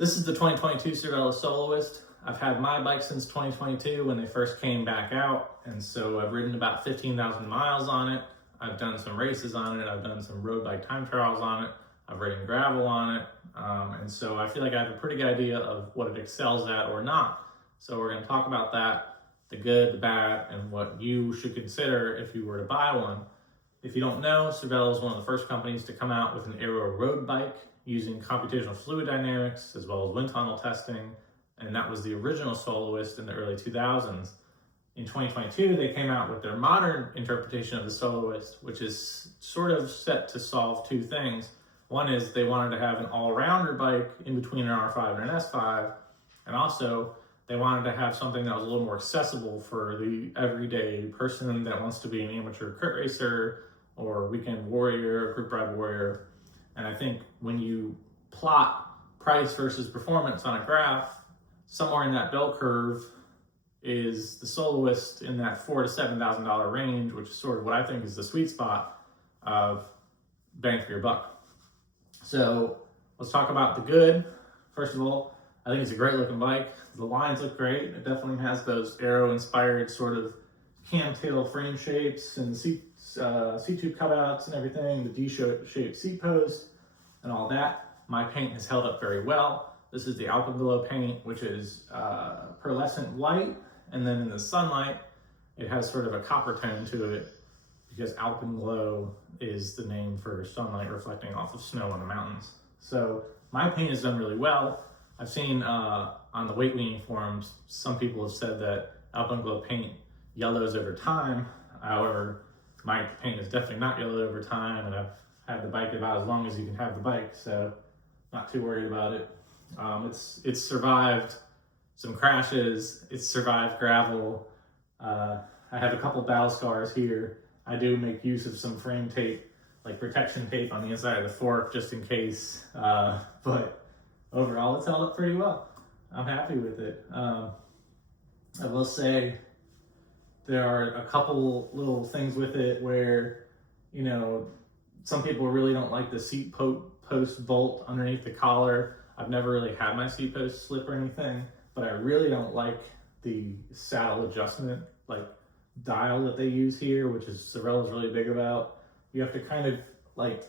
This is the 2022 Cervelo Soloist. I've had my bike since 2022 when they first came back out, and so I've ridden about 15,000 miles on it. I've done some races on it. I've done some road bike time trials on it. I've ridden gravel on it, and so I feel like I have a pretty good idea of what it excels at or not. So we're going to talk about that, the good, the bad, and what you should consider if you were to buy one. If you don't know, Cervelo is one of the first companies to come out with an aero road bike using computational fluid dynamics as well as wind tunnel testing, and that was the original Soloist in the early 2000s. In 2022, they came out with their modern interpretation of the Soloist, which is sort of set to solve two things. One is they wanted to have an all-rounder bike in between an R5 and an S5, and also they wanted to have something that was a little more accessible for the everyday person that wants to be an amateur crit racer or weekend warrior, group ride warrior. And I think when you plot price versus performance on a graph, somewhere in that bell curve is the Soloist in that $4,000 to $7,000 range, which is sort of what I think is the sweet spot of bang for your buck. So let's talk about the good. First of all, I think it's a great looking bike. The lines look great. It definitely has those aero-inspired sort of camtail frame shapes and seat tube cutouts and everything, the D-shaped seat post and all that. My paint has held up very well. This is the Alpenglow paint, which is pearlescent white, and then in the sunlight, it has sort of a copper tone to it because Alpenglow is the name for sunlight reflecting off of snow on the mountains. So my paint has done really well. I've seen on the weight weaning forums, some people have said that Alpenglow paint yellows over time. However, my paint is definitely not yellowed over time, and I've had the bike about as long as you can have the bike, so not too worried about it. It's survived some crashes. It's survived gravel. I have a couple battle scars here. I do make use of some frame tape, like protection tape on the inside of the fork, just in case. But overall, it's held up pretty well. I'm happy with it. I will say there are a couple little things with it where, you know, some people really don't like the seat post bolt underneath the collar. I've never really had my seat post slip or anything, but I really don't like the saddle adjustment like dial that they use here, which is Cervelo's really big about. You have to kind of like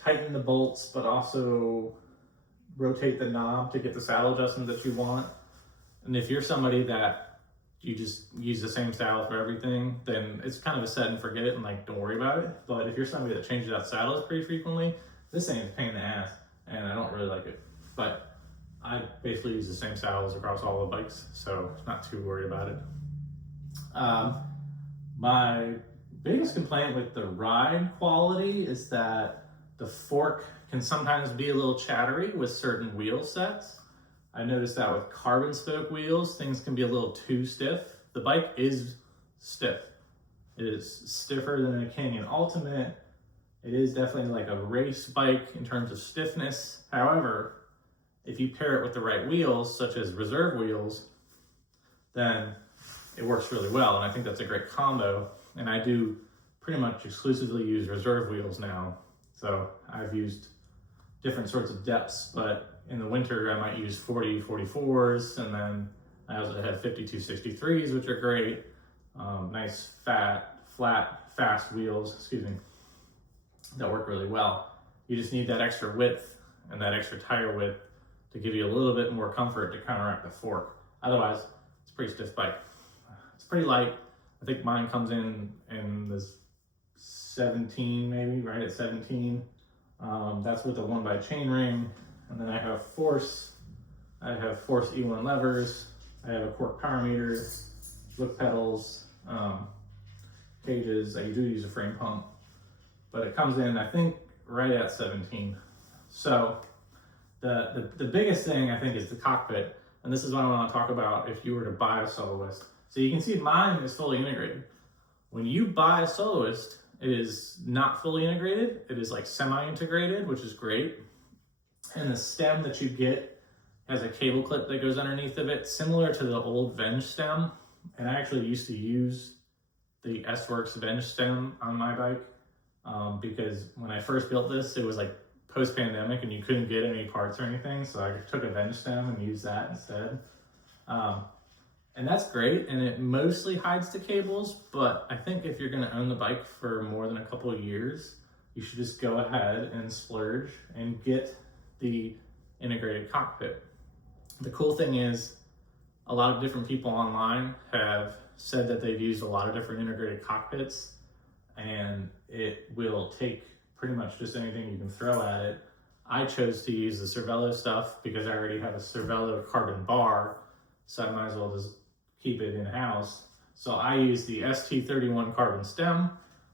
tighten the bolts, but also rotate the knob to get the saddle adjustment that you want. And if you're somebody that you just use the same saddle for everything, then it's kind of a set and forget it and like don't worry about it. But if you're somebody that changes out saddles pretty frequently, this ain't a pain in the ass, and I don't really like it. But I basically use the same saddles across all the bikes, so not too worried about it. My biggest complaint with the ride quality is that the fork can sometimes be a little chattery with certain wheel sets. I noticed that with carbon spoke wheels, things can be a little too stiff. The bike is stiff. It is stiffer than a Canyon Ultimate. It is definitely like a race bike in terms of stiffness. However, if you pair it with the right wheels, such as reserve wheels, then it works really well. And I think that's a great combo. And I do pretty much exclusively use reserve wheels now. So I've used different sorts of depths, but in the winter, I might use 40, 44s, and then I also have 52, 63s, which are great. Nice, fat, flat, fast wheels, that work really well. You just need that extra width and that extra tire width to give you a little bit more comfort to counteract the fork. Otherwise, it's a pretty stiff bike. It's pretty light. I think mine comes in this 17, maybe, right at 17. That's with a 1x chain ring. And then I have Force E1 levers. I have a Cork power meter, look pedals, cages. I do use a frame pump, but it comes in, I think, right at 17. So the biggest thing I think is the cockpit. And this is what I want to talk about if you were to buy a Soloist. So you can see mine is fully integrated. When you buy a Soloist, it is not fully integrated. It is like semi-integrated, which is great. And the stem that you get has a cable clip that goes underneath of it, similar to the old Venge stem. And I actually used to use the S-Works Venge stem on my bike because when I first built this, it was like post-pandemic and you couldn't get any parts or anything, so I took a vent stem and used that instead. And that's great, and it mostly hides the cables, but I think if you're gonna own the bike for more than a couple of years, you should just go ahead and splurge and get the integrated cockpit. The cool thing is, a lot of different people online have said that they've used a lot of different integrated cockpits, and it will take pretty much just anything you can throw at it. I chose to use the Cervelo stuff because I already have a Cervelo carbon bar, so I might as well just keep it in-house. So I use the ST31 carbon stem.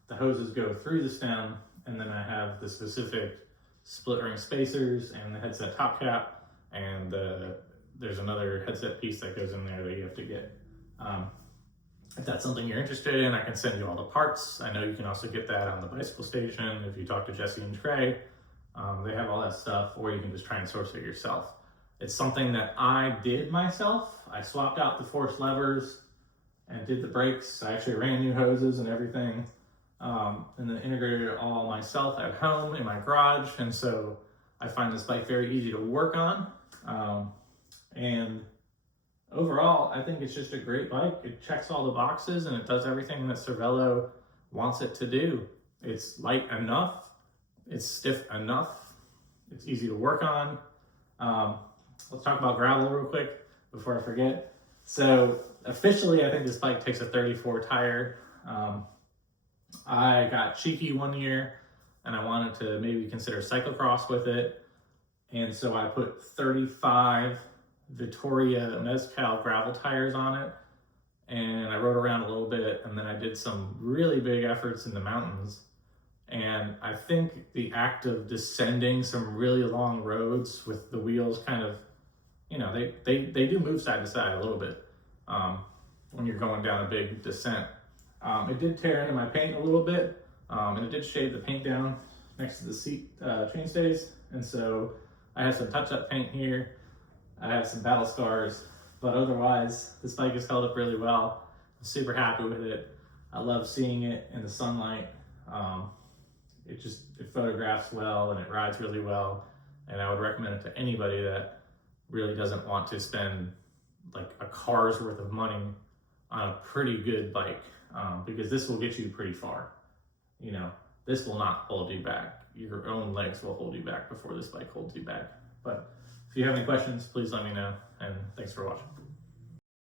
The hoses go through the stem, and then I have the specific split ring spacers and the headset top cap, and there's another headset piece that goes in there that you have to get. If that's something you're interested in, I can send you all the parts. I know you can also get that on the bicycle station. If you talk to Jesse and Trey, they have all that stuff, or you can just try and source it yourself. It's something that I did myself. I swapped out the forced levers and did the brakes. I actually ran new hoses and everything, and then integrated it all myself at home in my garage. And so I find this bike very easy to work on. And overall, I think it's just a great bike. It checks all the boxes and it does everything that Cervelo wants it to do. It's light enough, it's stiff enough, it's easy to work on. Let's talk about gravel real quick before I forget. So officially, I think this bike takes a 34 tire. I got cheeky one year and I wanted to maybe consider cyclocross with it. And so I put 35 Vittoria Mezcal gravel tires on it. And I rode around a little bit, and then I did some really big efforts in the mountains. And I think the act of descending some really long roads with the wheels kind of, you know, they do move side to side a little bit when you're going down a big descent. It did tear into my paint a little bit, and it did shave the paint down next to the seat chain stays. And so I have some touch-up paint here. I have some battle scars, but otherwise, this bike has held up really well. I'm super happy with it. I love seeing it in the sunlight. It photographs well and it rides really well. And I would recommend it to anybody that really doesn't want to spend like a car's worth of money on a pretty good bike, because this will get you pretty far. You know, this will not hold you back. Your own legs will hold you back before this bike holds you back. But if you have any questions, please let me know, and thanks for watching.